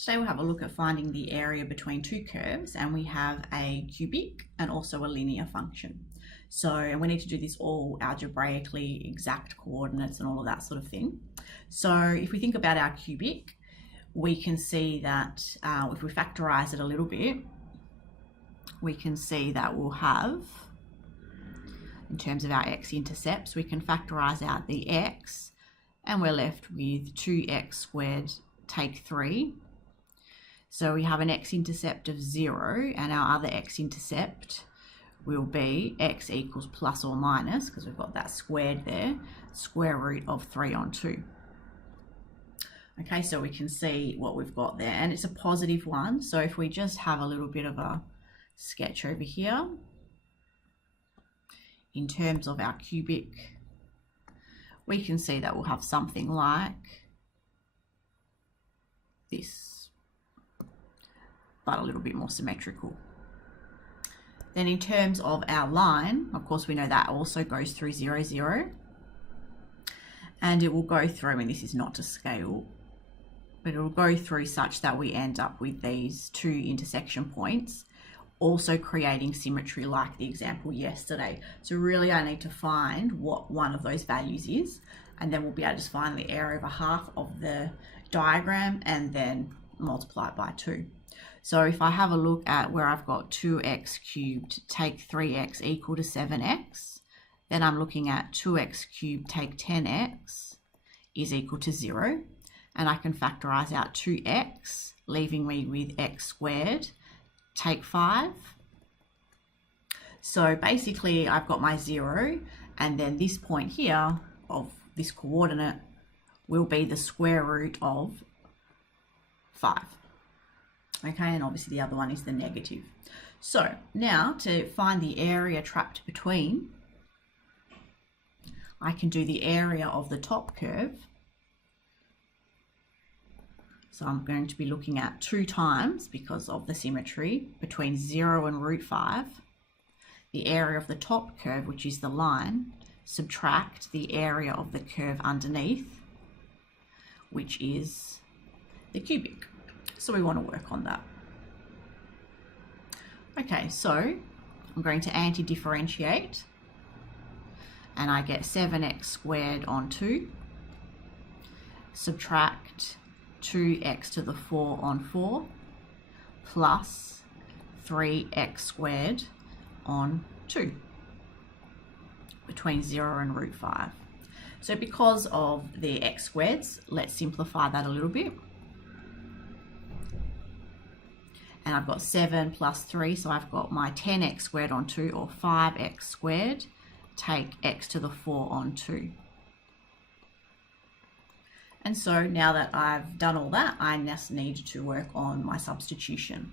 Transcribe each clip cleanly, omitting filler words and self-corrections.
Today we'll have a look at finding the area between two curves, and we have a cubic and also a linear function. So we need to do this all algebraically, exact coordinates and all of that sort of thing. So if we think about our cubic, we can see that if we factorize it a little bit, we can see that we'll have, in terms of our x-intercepts, we can factorize out the x, and we're left with 2x squared take 3. So we have an x-intercept of 0, and our other x-intercept will be x equals plus or minus, because we've got that squared there, square root of 3 on 2. Okay, so we can see what we've got there, and it's a positive one. So if we just have a little bit of a sketch over here, in terms of our cubic, we can see that we'll have something like this, but a little bit more symmetrical. Then in terms of our line, of course, we know that also goes through 0, 0. And it will go through, I mean, this is not to scale, but it will go through such that we end up with these two intersection points, also creating symmetry like the example yesterday. So really I need to find what one of those values is, and then we'll be able to just find the area of a half of the diagram and then multiply it by 2. So if I have a look at where I've got 2x cubed take 3x equal to 7x, then I'm looking at 2x cubed take 10x is equal to 0. And I can factorize out 2x, leaving me with x squared take 5. So basically I've got my 0, and then this point here of this coordinate will be the square root of 5. Okay, and obviously the other one is the negative. So now to find the area trapped between, I can do the area of the top curve. So I'm going to be looking at 2 times, because of the symmetry, between 0 and root 5, the area of the top curve, which is the line, subtract the area of the curve underneath, which is the cubic. So we want to work on that. Okay, so I'm going to anti-differentiate, and I get 7x squared on 2, subtract 2x to the 4 on 4, plus 3x squared on 2, between 0 and root 5. So because of the x squareds, let's simplify that a little bit. And I've got 7 plus 3, so I've got my 10x squared on 2, or 5x squared, take x to the 4 on 2. And so now that I've done all that, I just need to work on my substitution.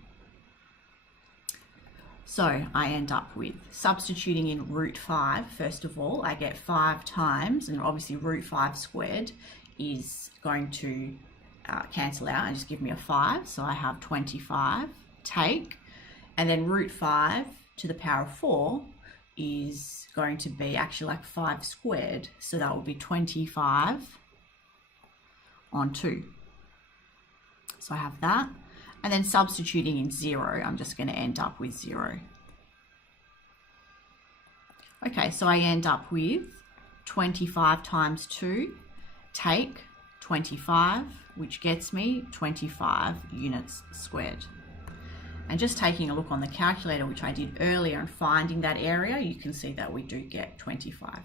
So I end up with substituting in root 5. First of all, I get 5 times, and obviously root 5 squared is going to cancel out and just give me a 5. So I have 25 take, and then root 5 to the power of 4 is going to be actually like 5 squared. So that will be 25 on 2. So I have that. And then substituting in 0, I'm just going to end up with 0. Okay, so I end up with 25 times 2 take 25, which gets me 25 units squared. And just taking a look on the calculator, which I did earlier, and finding that area, you can see that we do get 25.